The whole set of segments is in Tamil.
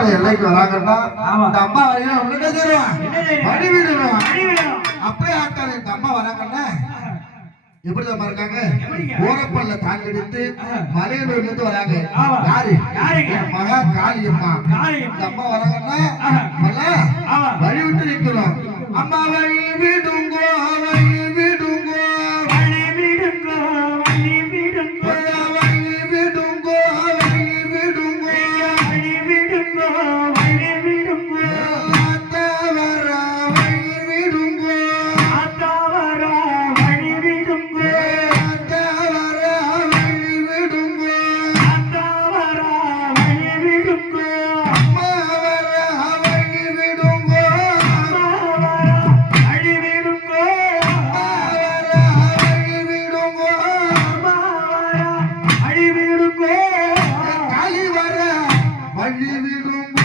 மலை எல்லைக்கு வராங்கன்னா இந்த அம்மா வரையும் என்ன செய்வான் வழி விடுவான் அப்படியே ஆட்டாரு இந்த அம்மா வராங்கன்னா எப்படிதான் இருக்காங்க ஓரப்பல்ல தாங்கெடுத்து மலையில இருந்து வராங்க யாரு மகா காளியம்மா இந்த அம்மா வராங்கன்னா வழி விட்டு நிற்கணும் அம்மா வழி விடுங்கோ வழி விடுங்கோ வழி விடுங்கோ வழி விடுங்கோ வழி விடுங்கோ வழி விடுங்கோ வழி விடுங்கோ வழி விடுங்கோ ஆத்தவர வழி விடுங்கோ ஆத்தவர வழி விடுங்கோ ஆத்தவர வழி விடுங்கோ ஆத்தவர வழி விடுங்கோ அம்மா வர வழி விடுங்கோ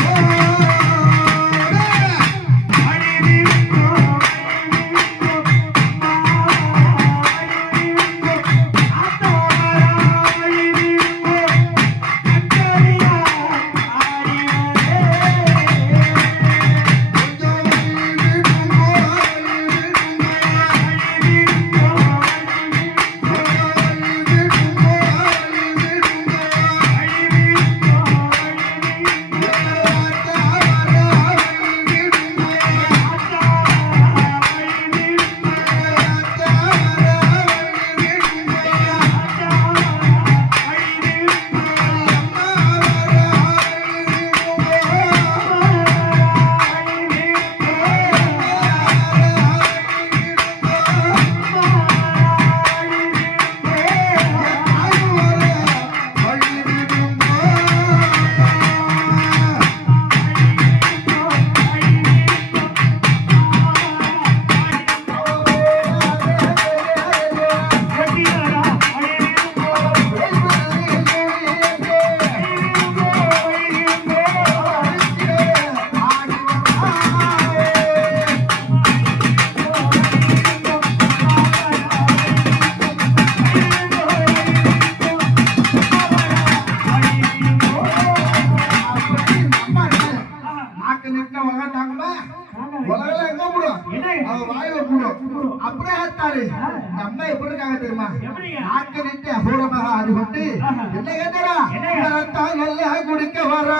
அப்படியே ஆத்தாரு நம்ம எப்படி இருக்காங்க தெரியுமா ஆக்கரிட்டு அகோரமாக ஆடி கொண்டு என்ன கேட்டா நல்லா குடிக்க வர